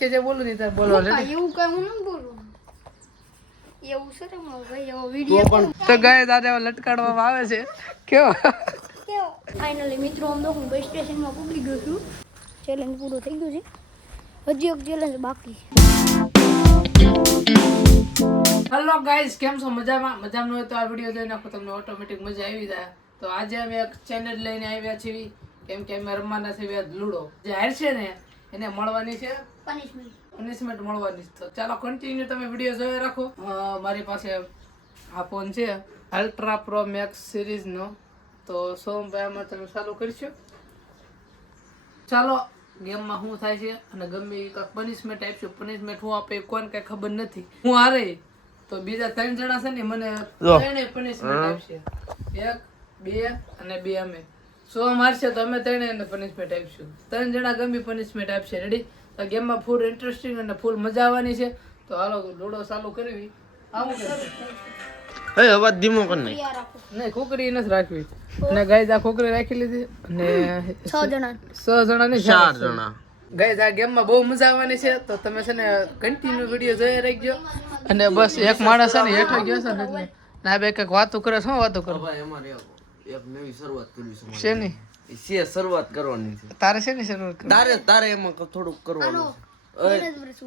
જે બોલું નહીં તાર બોલવા લે એવું કઈ હું ન બોલું એવું છે રે મારો ભાઈ એવો વિડિયો તો ગાય દાદા લટકાડવામાં આવે છે કેવો ફાઇનલી મિત્રો અમે હું બસ સ્ટેશનમાં પહોંચી ગયો છું ચેલેન્જ પૂરો થઈ ગયો છે હજી એક ચેલેન્જ બાકી હેલો ગાઈઝ કેમ છો મજામાં હોય તો આ વિડિયો જોઈ નાખો તમને ઓટોમેટિક મજા આવી જાય તો આજે અમે એક ચેલેન્જ લઈને આવ્યા છીએ કેમ કે અમે રમવાના છીએ લૂડો જે હારશે ને એને મળવાની છે પનિશમેન્ટ મળવાની છે તો ચાલો કન્ટિન્યુ તમે વિડિયો જોઈ રાખો મારી પાસે આ ફોન છે અલ્ટ્રા પ્રો મેક્સ સિરીઝનો તો સોમભાઈ આમાં તમે ચાલુ કરશો ચાલો ગેમમાં શું થાય છે અને ગમે એ કાંઈક પનિશમેન્ટ આપશું પનિશમેન્ટ હું આપે કોણ કાંઈ ખબર નથી હું હારે તો બીજા 3 જણા છે ને મને ત્રણેય પનિશમેન્ટ આપશે 1 2 અને 2 અમે સો મારશે તો અમે ત્રણેય એને પનિશમેન્ટ આપશું 3 જણા ગમે પનિશમેન્ટ આપશે રેડી તો ગેમમાં ફૂલ ઇન્ટરેસ્ટિંગ અને ફૂલ મજા આવવાની છે તો હાલો લૂડો ચાલુ કરવી આવું કે એ અવાજ ધીમો કર નહીં ખોકરી નથી રાખવી અને ગાઈઝ આ ખોકરી રાખી લીધી અને 6 જણા નહીં 4 જણા ગાઈઝ આ ગેમમાં બહુ મજા આવવાની છે તો તમે છે ને કન્ટિન્યુ વિડિયો જોઈ રાખજો અને બસ એક માણસ છે ને હેઠો ગયો છે ને એટલે ના બે કઈક વાતો કરે શું વાતો કરો ભાઈ અમારે એક નવી શરૂઆત કરવી છે શેની છે શરૂઆત કરવાની છે તારે શેની શરૂઆત કરવી તારે એમાં થોડુંક કરવાનું છે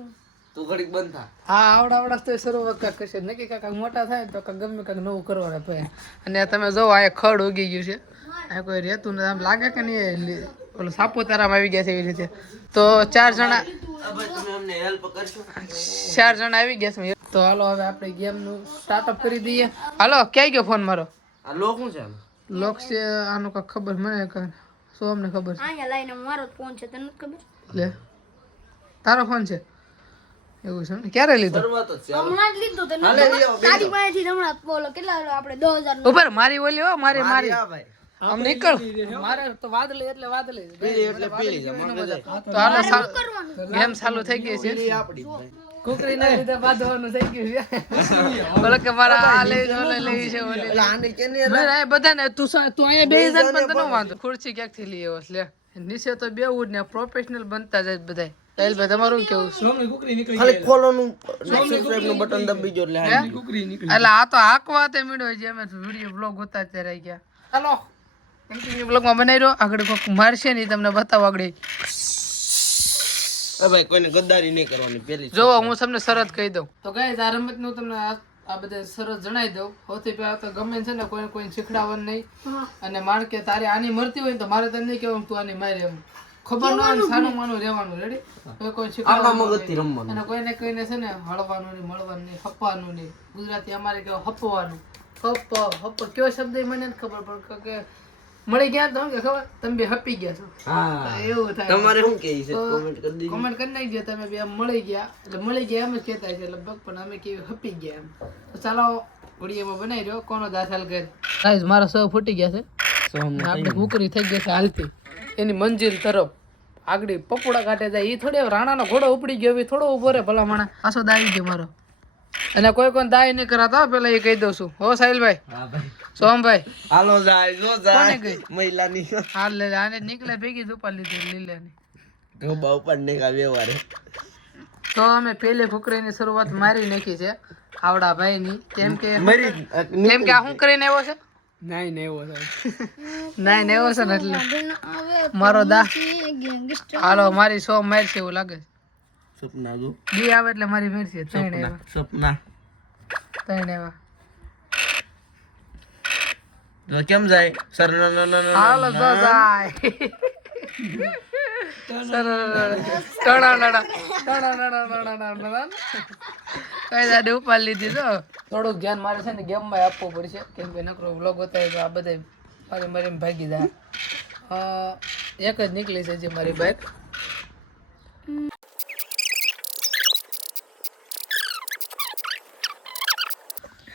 તું ઘડીક બંધ થા હા આવડા તો શરૂઆત કાંઈક કરશે નક્કી કાંઈક મોટા થાય તો કાંઈક ગમે કાંઈક નવું કરવાના ભાઈ અને તમે જો આ ખડ ઉગી ગયું છે આ કોઈ રહેતું નથી આમ લાગે કે નહીં ઓલો સાપુતારામાં આવી ગયા છે એવી રીતે તો 4 જણા તમે અમને હેલ્પ કરશો 4 જણા આવી ગયા છે તો હાલો હવે આપણે ગેમનું સ્ટાર્ટઅપ કરી દઈએ હાલો ક્યાં ગયો ફોન મારો આ લોક શું છે લોક છે આનું કાંઈક ખબર મને શું અમને ખબર છે અહીંયા લાઈને મારો ફોન છે તને ખબર લે તારો ફોન છે એવું છે ને ક્યારે લીધો શરૂઆત જ છે હમણાં જ લીધો તને તારી પાસેથી હમણાં બોલો કેટલા આપણે 2000 ઉપર મારી ઓલી હો મારી આ ભાઈ આમ નીકળ મારે તો વાદળી એટલે વાદળી પીળી એટલે પીળી છે મને બધા તો હાલો ગેમ ચાલુ થઈ ગઈ છે પીળી આપડી ભાઈ કુકરી ના લીધે બાંધવાનું થઈ ગયું છે બોલો કે મારા આ લઈ ઓલે લઈ છે ઓલી એટલે આને કે ને ના બધાને તું અહીંયા બેહી જા પણ તને વાંધો ખુરશી ક્યાંકથી લઈ આવ્યો લે નીચે તો બેવું ને પ્રોફેશનલ બનતા જાય બધાય તાઈલ ભાઈ તમારું કેવું ખાલી ખોલોનું સબસ્ક્રાઇબ નું બટન દબાવી જો એટલે એટલે આ તો હાકવા તે મીડો જે અમે વિડિયો બ્લોગ હોતા જ રહી ગયા હાલો કન્ટિન્યુ બ્લોગમાં બનાવી રહ્યો આગળ કોક મારશે નહીં તમને બતાવો આગળ ભાઈ કોઈને ગદ્દારી નહીં કરવાની પેલી જો હું તમને શરત કહી દઉં તો ગાઈઝ આ રમતનું તમને આ બધા શરત જણાવી દઉં સૌથી પહેલા તો ગમે છે ને કોઈ શીખડાવવાનું નહીં અને માણ કે તારે આની મરતી હોય તો મારે તને નહીં કહેવાનું તું આની મારે એમ ખબર ન હોય સાનું માનું રહેવાનું રેડી કોઈ શીખડાવવાનું અને કોઈને છે ને હળવાનું નહીં મળવાનું નહીં હપવાનું નહીં ગુજરાતી અમારે કેવું હપવાનું હપ કયો શબ્દ મને નથી ખબર પણ કે મળી ગયા તો કે ખબર તમે બે હપી ગયા છો હા એવું થાય તમારે શું કહે છે કોમેન્ટ કરી દેજો કોમેન્ટ કરી નાખજો તમે બે મળી ગયા એટલે મળી ગયા એમ જ કહેતા છે લગભગ પણ અમે કેવી હપી ગયા એમ તો ચાલો વિડીયોમાં બનાવી રહ્યો કોનો દાખલ કર ગાઈઝ મારા 100 ફૂટી ગયા છે આપણે કુકરી થઈ ગઈ છે હાલતી એની મંજિલ તરફ આગળ પપોડા કાઢે જાય એ થોડી રાણાનો ઘોડો ઉપડી ગયો થોડો ઉભો રે ભલા માણા પાછો દાવી ગયો મારો અને કોઈ દાય નહીં કરાતા પેલા એ કહી દઉં છું હો સાહિલભાઈ હા ભાઈ સોમભાઈ હાલો જાય જો જાય કોને ગઈ મહિલાની હાલ લે આને નીકળે ભેગી જ ઉપાડ લીધી લીલાની ગોબા ઉપર ને કા વ્યવહાર તો અમે પહેલી ફુકરીની શરૂઆત મારી નાખી છે આવડા ભાઈની કેમ કે આ શું કરીને આવ્યો છે નાઈ ને એવો છે ને એટલે મારો દા હાલો મારી સો મારશે એવું લાગે સપના જો બે આવે એટલે મારી મારશે ત્રણ એવા કેમ જાય સર હાલો તો જાય કઈ દાડે ઉપાડ લીધી તો થોડુંક ધ્યાન મારે છે ને ગેમમાં આપવું પડશે કેમ કે નકરો વ્લોગ હોતા તો આ બધા મારી ભાગી જાય એક જ નીકળી છે જે મારી બાઇક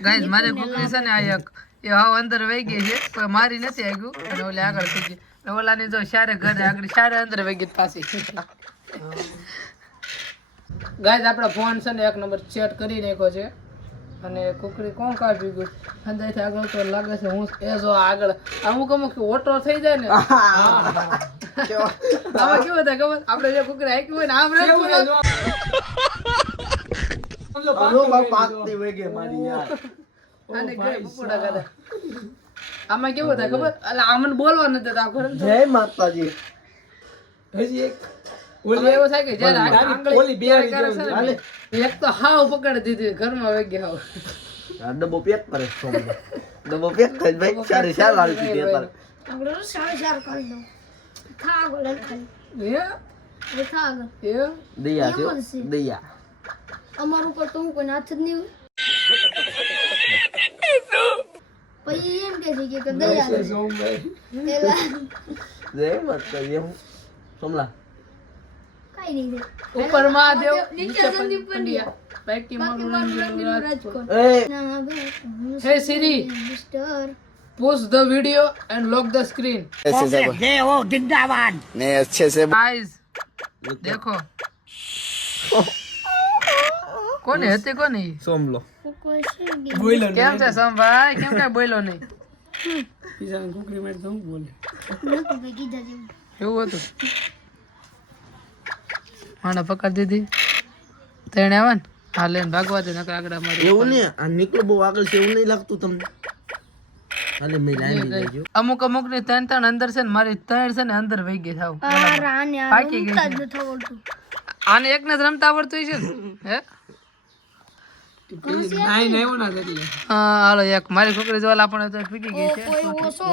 ગાઈઝ મારી કુકરી છે ને આ એક એ હાવ અંદર વહી ગઈ છે પણ મારી નથી આવ્યું અને ઓલે આગળ થઈ ગઈ ઓલાની જો શારે ઘરે આગળ શારે અંદર વહી ગઈ પાછી ગાઈઝ આપણા ફોન છે ને 1 નંબર સેટ કરી નાખ્યો છે અને કુકરી કોણ કાઢી ગયું અંદાજથી આગળ તો લાગે છે હું એ જો આગળ અમુક ઓટો થઈ જાય ને આમાં કેવું થાય ખબર આપણે જે કુકરી હાકી હોય ને આમ આમાં કેવું થાય ખબર એટલે આમને બોલવા નથી દેતા જય માતાજી હજી એક ઓલી એવો થાય કે જ્યારે આંગળી બે કરે છે ને એક તો હાવ પકડી દીધી ઘરમાં વેગી હાવ ડબ્બો પેક કરે ડબ્બો પેક કરી ભાઈ સારી સાર વાળી દીધી અત્યારે આગળ સાર કરી દો થા આગળ ખાલી એ થા આગળ એ દયા છે દયા અમારું ઉપર તો હું કોઈ હાથ જ નહીં પછી એમ કે છે કે દયા છે જય માતાજી હું સોમલા કઈ નહીં ઉપર મહાદેવ નીચે સંદીપ પંડ્યા બાકી મારું રંગીલું રાજકોટ એ હે સિરી mister push the video and lock the screen ने अच्छे से guys देखो કોને હતી કોને सोमलो કોઈ છે કેમ છે સમ ભાઈ કેમ કઈ બોલ્યો નહીં નથી ભાઈ કીધા જેવું એવું હતું માને પકડી દીધી તેણે આવે ને હા લઈને ભાગવા દે નકર આગળ મારી એવું નહીં આ નીકળો બહુ આગળ છે એવું નહીં લાગતું તમને હાલે મેં લાઈન લીધી અમુક ની ત્રણ અંદર છે ને મારી ત્રણ છે ને અંદર વહી ગઈ થાવ રાને પાકી ગઈ આ છે. નથી આવડતું આને એકને જ રમતા આવડતું હોય છે ને હે હા હાલો એક મારી છોકરી જોવા આપણે તો ફીકી ગઈ છે કોઈ ઓછો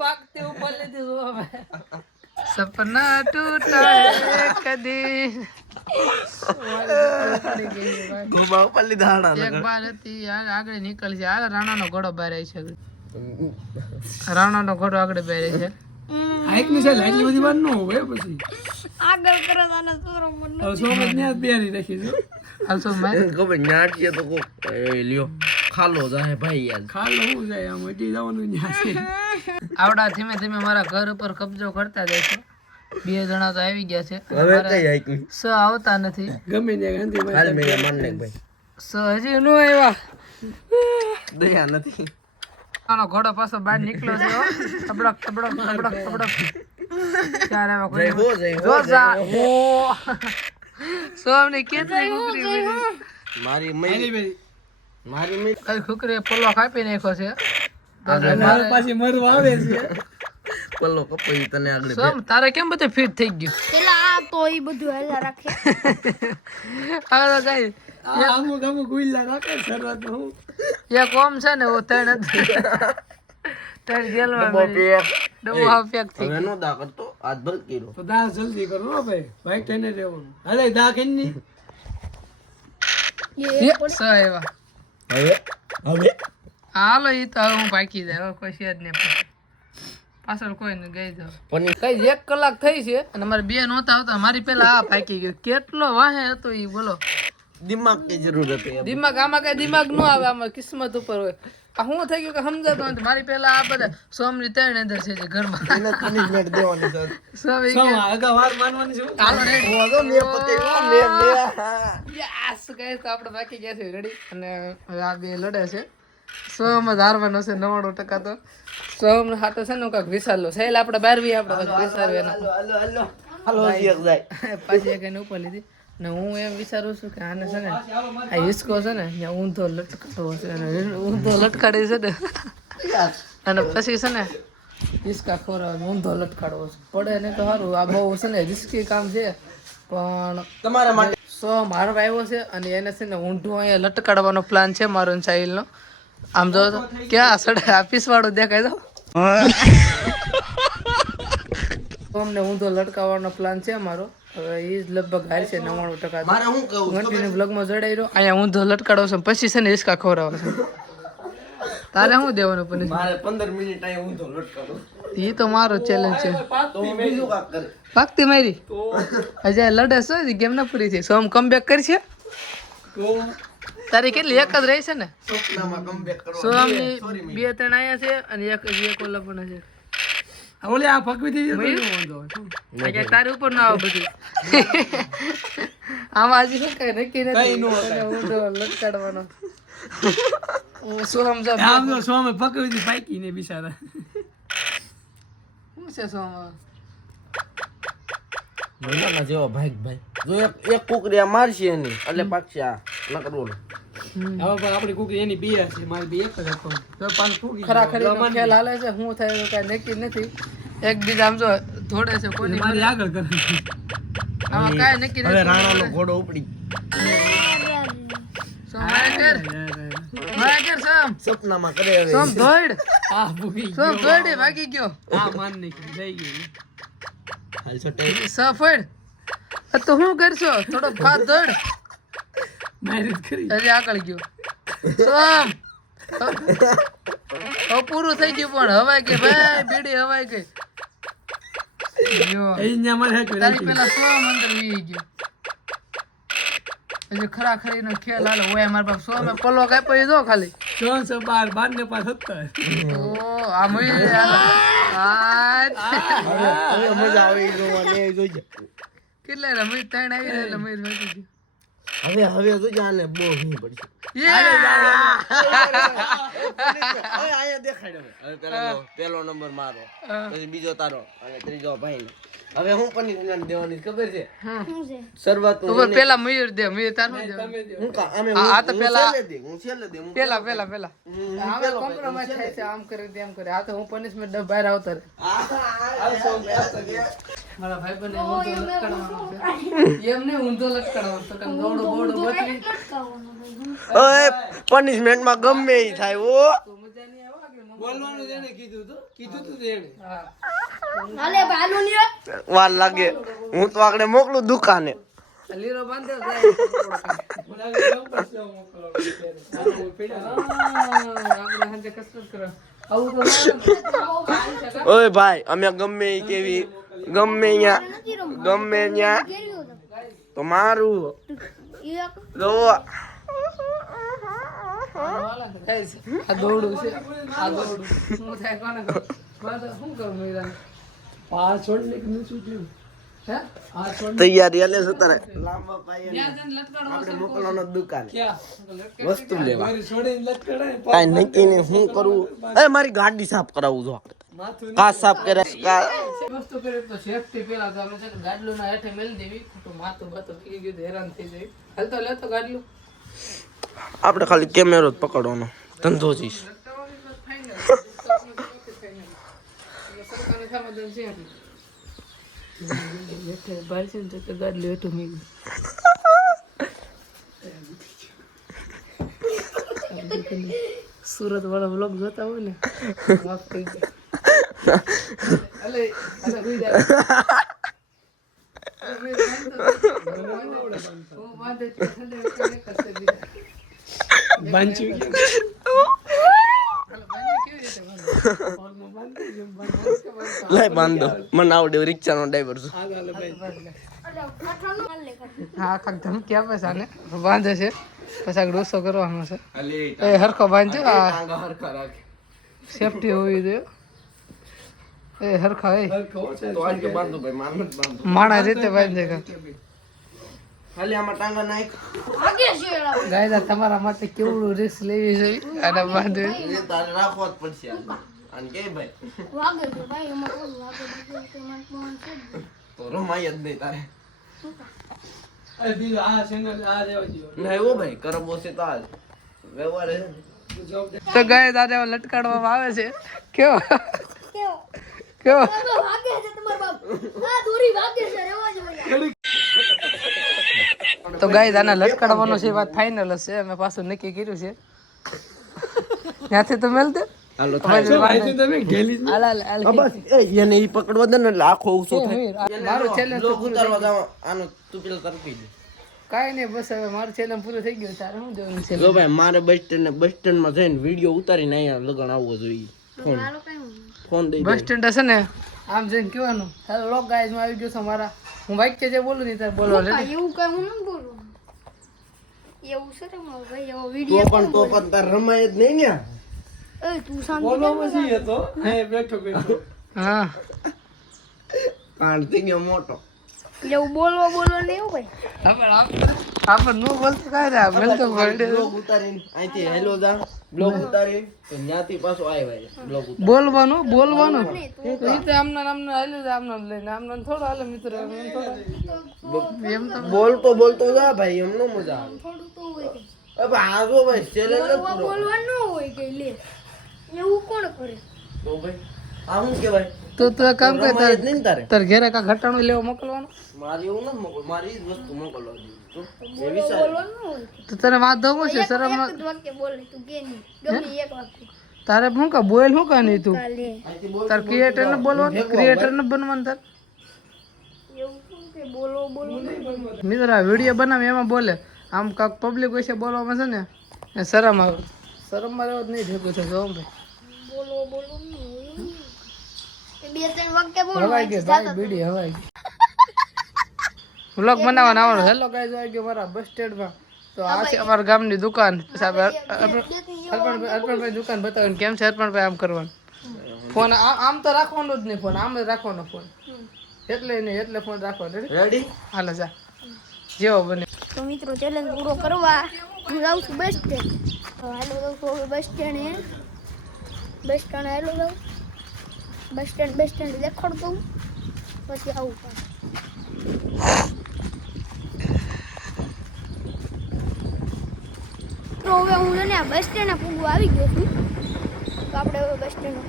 પાકતી ઉપર લીધી જો હવે સપના ટૂટા એક દિન ગોબા ઉપર લીધા હાડા એક બાર હતી આગળ નીકળી છે આ રાણાનો ઘોડો બહાર આવી છે રાણાનો ઘોડો આગળ બહાર છે આગળ કરે આને સોરો મન હાલસો મેં ખબર નાટ્ય તો કો લ્યો ખાલો જાય ભાઈ યાર આવડા ધીમે ધીમે મારા ઘર ઉપર કબજો કરતા જાય છે બે જણા તો આવી ગયા છે અને હવે મારા કઈ આઈકી સ આવતા નથી હાલ મેં માનને ભાઈ સ હજી નો આવ્યા દયા નથી આનો ઘોડો પાછો બહાર નીકળ્યો છે હો. તબડક તબડક તબડક તબડક ચાર આવ્યા કોઈ જય હો જો જા ઓ સોમની કેટલી કુકરી મરી મારી મેં કઈ કુકરીએ પલ્લો કાપી નાખ્યો છે પલ્લો કપાઈ તને આગળ સોમ તારે કેમ બધું ફિટ થઈ ગયું પેલા આ તો ઈ બધું હેલા રાખે આ કઈ એક ઓમ છે ને ઓ ત્રણ હતી ત્રણ જેલમાં મળી. ડબ્બો હાવ પેક થઈ હવે નો દા કરતો આજ ભર કીરો ગયો સ એવા હવે હાલો ઈ તો હવે હું પાકી જાય હવે કોઈ છે જ નહીં પાછળ કોઈ ને ગઈ જાવ પણ કઈ 1 કલાક થઈ છે અને મારે બે નહોતા આવતા મારી પેલા આ પાકી ગયો કેટલો વાહે હતો ઈ બોલો દિમાગ ની જરૂર હતી દિમાગ આમાં કઈ દિમાગ ન આવે આમાં કિસ્મત ઉપર હોય આ હું થઈ ગયું કે સમજાતો નથી મારી પેલા આ બધા સોમની ત્રણ અંદર છે જે ઘરમાં એને પનિશમેન્ટ દેવાની છે સોમ હાલો ready. ઓજો લે પતે લે Yes, guys, તો આપણે બાકી ગયા છે રેડી અને હવે આ બે લડે છે સોમ જ હારવાનો છે 99% તો સોમ હાથે છે ને કાંઈક વિચારલો સહેલ આપણે 12વી આપણે વિચારવી એના હાલો એક જાય પાછી એક એને ઉપર લીધી ને હું એમ વિચારું છું કે આને છે ને આ હિસકો છે ને ત્યાં ઊંધો લટકાડવો છે અને ઊંધો લટકાડી છે ને અને પછી છે ને હિસકા ખોરાવ ઊંધો લટકાડવો છે પડે ને તો સારું આ બહુ છે ને રિસ્કી કામ છે પણ તમારા માટે સો મારવા આવ્યો છે અને એને છે ને ઊંધું અહીંયા લટકાડવાનો પ્લાન છે મારો અને સાહિલનો આમ જો તો ક્યાં સડે આફિસ વાળો દેખાય તો અમને ઊંધો લટકાવવાનો પ્લાન છે મારો હવે એ જ લગભગ હાર છે 99% મારે હું કહું ઘંટીની બ્લોગમાં જડાઈ રહ્યો અહીંયા ઊંધો લટકાડો છે પછી છે ને હિસકા ખવડાવો છે તારે શું દેવાનું પણ મારે 15 મિનિટ અહીં ઊંધો લટકાડો એ તો મારો ચેલેન્જ છે તો હું બીજું કાક કરે પાકતી મારી હજી લડે છે ગેમ ના પૂરી થઈ સોમ કમબેક કરશે તારી કેટલી એક જ રહી છે ને સપનામાં કમબેક કરો સોમની 2-3 આયા છે અને એક ઓલા પણ છે ઓલે આ ફકવી થઈ તારી ઉપર ના આવે બધી આમાં હજી શું કઈ નક્કી નથી તને ઊંધો લટકાડવાનો હું સોમ જો આમ તો સોમે પકવી દી પાકી ને બિચારા શું છે સોમ મહિનાના જેવો ભાઈ જો એક કુકરી મારશે એની એટલે પાકશે આ નકર બોલો હવે પણ આપણી કુકરી એની બે છે મારી બે એક જ હતો તો પાંચ કુકરી ખરાખરી નો ખેલ હાલે છે શું થાય કઈ નક્કી નથી એકબીજા આમ જો ધોડે છે કોની મારી આગળ કરે આમાં કાંઈ નક્કી હવે નથી રાણાનો ઘોડો ઉપડી સોમ વાગેર સોમ સપનામાં કરે હવે સોમ દોડ આ ભૂગી સોમ દોડ ભાગી ગયો આ માન નહીં જઈ ગઈ હાલ છોટે સફળ તો શું કરશો થોડો ફાત દોડ મારી જ કરી હજી આગળ ગયો સોમ હવે પૂરું થઈ ગયું પણ હવાય કે ભાઈ બીડી હવાય કે જો અહીંયા મારે હાચું તારી પેલા સોમ અંદર વી ગયો હજી ખરાખરી નો ખેલ હાલે ઓય મારા બાપ સોમે પલો કાપ્યો જો ખાલી 312 ને 17 ઓ આ મય હવે મજા આવે ઈ જોવાની એ જોઈજે કેટલા રમી ત્રણ આવી રહ્યા એટલે મય થઈ ગયું હવે જોઈજે આને બહુ હિં પડશે હવે આયા દેખાડ્યો હવે પેલો નંબર મારો પછી બીજો તારો અને ત્રીજો ભાઈ હવે હું પનીર દેવાની ખબર છે શું છે શરૂઆત તો પેલા મયુર દે મયુર તારું દે હું કા અમે આ તો પેલા હું છેલ્લે દે પેલા આમે કોમ્પ્રોમાઇઝ થાય છે આમ કરી દે એમ કરે આ તો હું પનિશમેન્ટ ડ બહાર આવતો રે મારા ભાઈ બને ઊંધો લટકાડવાનો છે એમ ને ઊંધો લટકાડવાનો તો કમ દોડો બોડો બચલી ઓય પનિશમેન્ટ માં ગમે ઈ થાય ઓ તો મજા નહીં આવે કે બોલવાનું જેને કીધું તું એને હા હાલે ભાલુ લ્યો વાર લાગે હું તો આગળ મોકલું દુકાને લીરો બાંધો જાય આપણે હંજે કસરત કરો આવું તો ઓય ભાઈ અમે ગમે ઈ કેવી ગમે ન્યા ગમે ન્યા તો મારું જો આ દોડું છે આ દોડું શું થાય કોને ખબર શું કરું મેરા આ છોડ ને કે શું થયું હે આ છોડ તૈયારી આલે છે તારે લાંબા પાયે ત્યાં જઈને લટકાડો આપણે મોકલવાનો દુકાન ક્યાં વસ્તુ લેવા મારી છોડીને લટકડે કાઈ નક્કી ને હું કરું એ મારી ગાડી સાફ કરાવું જો માથું કા સાફ કરે વસ્તુ કરે તો સેફટી પેલા તો અમે છે કે ગાડલું ના હેઠે મેલી દેવી ખોટું માથું બાથું પી ગયું તો હેરાન થઈ જાય હાલ તો લેતો ગાડલું આપણે ખાલી કેમેરો જ પકડવાનો ધંધો જઈશ સરકારી સમાધાન છે હેઠે બહાર છે ને તો ગાડલું હેઠું મેલી સુરત વાળા વ્લોગ જોતા હોય ને માફ થઈ જાય અલે હુઈ જાય બાંચી લઈ બાંધો મને આવડે રિક્ષાનો ડ્રાઈવર છું હા કાક ધમકી આપે છે આને બાંધે છે પછી આગળ ડોસો કરવાનો છે એ હરખો બાંધજો આ સેફટી હોવી જોઈએ એ હરખા એ માણા રીતે બાંધે કાક ખાલી આમાં ટાંગા નાખ આગે છે ગાયદા તમારા માટે કેવડું રિસ્ક લેવી જોઈએ અને બાંધવી એ તારે રાખવા જ પડશે અને કે ભાઈ વાગે છે ભાઈ એમાં કોણ વાગે છે મન કોણ છે તો રમાય જ નહીં તારે અરે બીજું આ ચેનલ આ દેવા દીધો ના એવો ભાઈ કરબો છે તો હાલ વ્યવહાર છે તો ગાય દાદા લટકાડવામાં આવે છે કેવો કેવો કેવો વાગે છે તમાર બાપ આ દોરી વાગે છે રેવા જ ભાઈ તો ગાય દાના લટકાડવાનો છે વાત ફાઇનલ છે અમે પાછું નક્કી કર્યું છે ત્યાંથી તો મેલ દે હાલો ભાઈ તમે ગેલી બસ એ એને ઈ પકડવા દે ને એટલે આખો ઊંચો થાય મારું ચેલેન્જ તો પૂરું ઉતારવા જાવ આનો તું પેલા તરફી દે કાઈ નહીં બસ હવે મારું ચેલેન્જ પૂરું થઈ ગયું તારે શું દેવાનું છે જો ભાઈ મારે બસ સ્ટેન્ડ માં જઈને વિડિયો ઉતારીને અહીંયા લગન આવવો જોઈએ ફોન દઈ બસ સ્ટેન્ડ હશે ને આમ જઈને કહેવાનું હેલો લોક ગાઈઝ માં આવી ગયો છો મારા હું વાક્ય જે બોલું નહીં તારે બોલવા એવું કઈ હું ન બોલું એવું છે ને મારો ભાઈ એવો તો વિડિયો પણ તાર રમાય જ નહીં ને એ તું શાંતિ બોલો પછી હતો હે બેઠો હા કાંડ થઈ ગયો મોટો એવું બોલવા નહીં હો ભાઈ. આપણે નો બોલતો કાંઈ રે બોલતો પડે. બ્લોગ ઉતારીને અહીંથી હેલો જા બ્લોગ ઉતારી તો ત્યાંથી પાછો આવ્યા બ્લોગ ઉતારી બોલવાનું રીતે આમના હાલે છે આમના લઈને આમના થોડો હાલે મિત્ર એમ તો બોલતો જા ભાઈ એમનો મજા આવે થોડું તો હોય કે હવે આ જો ભાઈ ચેલેન્જ બોલવાનું ન હોય કે લે એવું કોણ કરે? તો ભાઈ આ શું કહેવાય તો કામ કર મારે જ નહીં તારે તાર ઘેરે કા ઘટાણું લેવા મોકલવાનું મારી એવું નથી મોકલ મારી જ વસ્તુ મોકલવા દીધી તો એ વિચાર બોલવાનું ન હોય કે તો તને વાત દઉં છે શરમ એક જ વાક્ય બોલે તું કે નહીં ગમે એક વાક્ય તારે શું કા બોલ શું કા નહીં તું કાલે અહીંથી બોલ તાર ક્રિએટર ને બોલવાનું ક્રિએટર ને બનવાનું તાર એવું શું કે બોલો મિત્ર આ વિડીયો બનાવે એમાં બોલે આમ કાક પબ્લિક વિશે બોલવામાં છે ને એ શરમ આવે શરમમાં રહેવું જ નહીં ભેગું છે જો ભાઈ બોલો ન હોય એ બે ત્રણ વાક્ય બોલો હવાઈ ગઈ ભાઈ બીડી હવાઈ ગઈ વ્લોગ બનાવવાનો આવવાનો હેલો ગાઈઝ આવી ગયો મારા બસ સ્ટેન્ડમાં તો આ છે અમારા ગામની દુકાન સાહેબ અર્પણભાઈ દુકાન બતાવીને કેમ છે અર્પણભાઈ આમ કરવાનું ફોન આમ તો રાખવાનો જ નહીં ફોન આમ જ રાખવાનો ફોન એટલે નહીં એટલે ફોન રાખવાનો રેડી હાલે જા જેવો બને તો મિત્રો ચેલેન્જ પૂરો કરવા હું જાઉં છું બસ સ્ટેન્ડ. તો હાલો જાઉં છું હવે બસ સ્ટેન્ડ હાલો જાઉં બસ સ્ટેન્ડ દેખાડતો હું પછી આવું પાછું. તો હવે હું છે ને આ બસ સ્ટેન્ડ પૂગવા આવી ગયો છું. તો આપણે હવે બસ સ્ટેન્ડ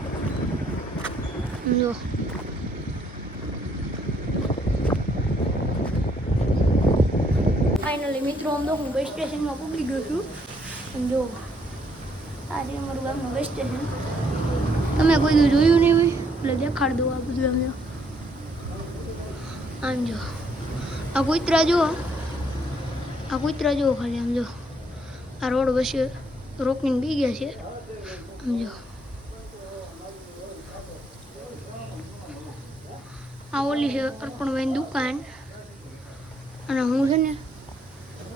જો ફાઇનલી મિત્રો આમ તો હું બસ સ્ટેશનમાં પૂગી ગયો છું. અને જો આ છે અમારું ગામનું બસ સ્ટેશન. તમે કોઈ દી જોયું નહીં હોય એટલે દેખાડ દઉં આ બધું આમ જો આમ જો આ કૂતરા જુઓ ખાલી આમ જો આ રોડ વચ્ચે રોકીને બી ગયા છે આમ જો આ ઓલી છે અર્પણભાઈની દુકાન અને હું છે ને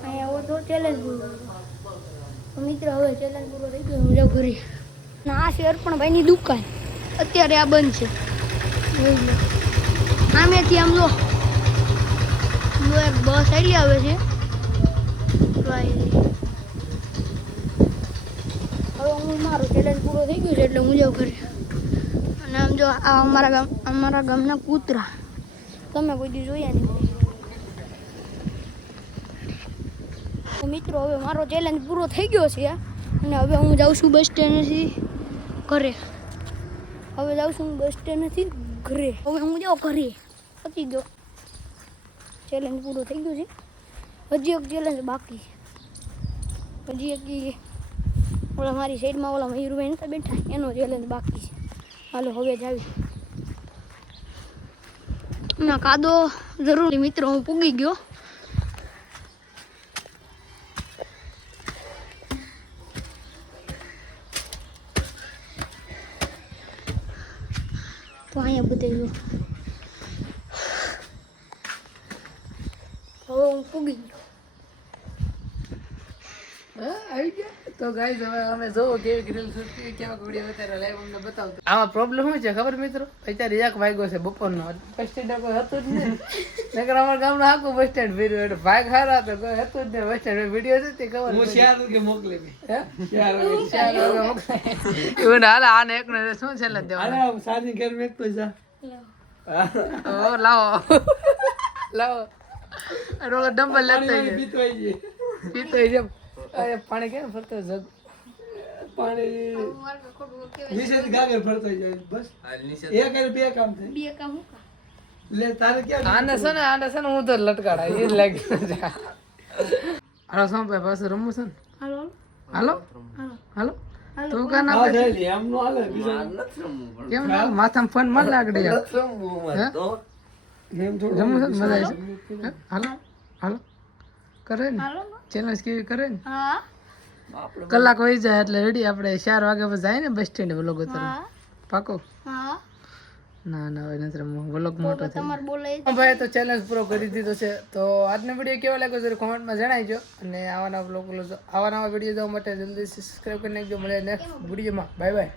અહીંયા આવો તો ચેલેન્જ પૂરો તો મિત્ર હવે ચેલેન્જ પૂરો થઈ ગયો હું જાઉં ઘરે. અને આ છે અર્પણભાઈની દુકાન અત્યારે આ બંધ છે જોઈ લો. આમેથી આમ જો એક બસ આવી આવે છે હવે હું મારો ચેલેન્જ પૂરો થઈ ગયો છે એટલે હું જાઉં ઘરે. અને આમ જો આ અમારા ગામના કૂતરા તમે કોઈ દી જોયા નહીં. તો મિત્રો હવે મારો ચેલેન્જ પૂરો થઈ ગયો છે અને હવે હું જાઉં છું બસ સ્ટેન્ડથી ઘરે. હવે હું જાઉં ઘરે પતી ગયો ચેલેન્જ પૂરો થઈ ગયો છે. હજી એક ચેલેન્જ બાકી છે. હજી એક ઓલા મારી સાઈડમાં ઓલા મયુરભાઈ નતા બેઠા એનો ચેલેન્જ બાકી છે. હાલો હવે જ આવી ના કાદો જરૂર મિત્રો હું પૂગી ગયો. તો અહીંયા બધે જો હવે હું પૂગી ગયો. આવી ગયા તો ગાઈઝ હવે અમે જોવો કેવી ગ્રીલ શૂટ કેવા વિડીયો અત્યારે લાઈવ અમને બતાવતો. આમાં પ્રોબ્લેમ શું છે ખબર મિત્રો અત્યારે 1 વાગ્યો છે બપોરનો બસ સ્ટેન્ડ કોઈ હતું જ નહીં નકર અમારા ગામનું આખું બસ સ્ટેન્ડ ફેર્યું એટલે ભાગ હારા હતો કોઈ હતું જ નહીં બસ સ્ટેન્ડ વિડીયો છે તે ખબર હું 4 વાગે મોકલે હે 4 વાગે એવું હાલ આને એકને શું છે લે દેવા અરે સાદી ઘર મેં તો જા ઓ લાવો રોલો ડમ્બલ લેતો બીતવાઈ ગઈ પીતો જેમ અરે પાણી કેમ ફરતો જગ પાણી નીચે ગાગર ફરતો જાય બસ એક અને બે કામ થાય બે કામ હું લે તારે ક્યાં આને છે ને હું તો લટકાડા એ જ લાગી હાલો સંભાઈ પાછું રમવું છે ને હાલો હાલો હાલો તું કા ના આ જાય એમ નો હાલે બીજા નથી રમવું પણ કેમ ના માથામાં ફોન માં લાગડે યાર નથી રમવું મારે તો એમ થોડું રમવું છે ને મજા આવે છે હે? હાલો કરે ને હાલો ચેલેન્જ કેવી કરે ને હા કલાક વહી જાય એટલે રેડી આપણે 4 વાગે પછી જાય ને બસ સ્ટેન્ડ વ્લોગ ઉતરવા હા પાકો હા ના હવે નથી રમવું વ્લોગ મોટો થઈ તમારે બોલે ભાઈ તો ચેલેન્જ પૂરો કરી દીધો છે તો આજનો વિડીયો કેવો લાગ્યો જરા કોમેન્ટમાં જણાવજો અને આવા નવા વિડીયો જોવા માટે જલ્દી સબસ્ક્રાઈબ કરી નાખજો મળે નેક્સ્ટ વિડીયોમાં બાય બાય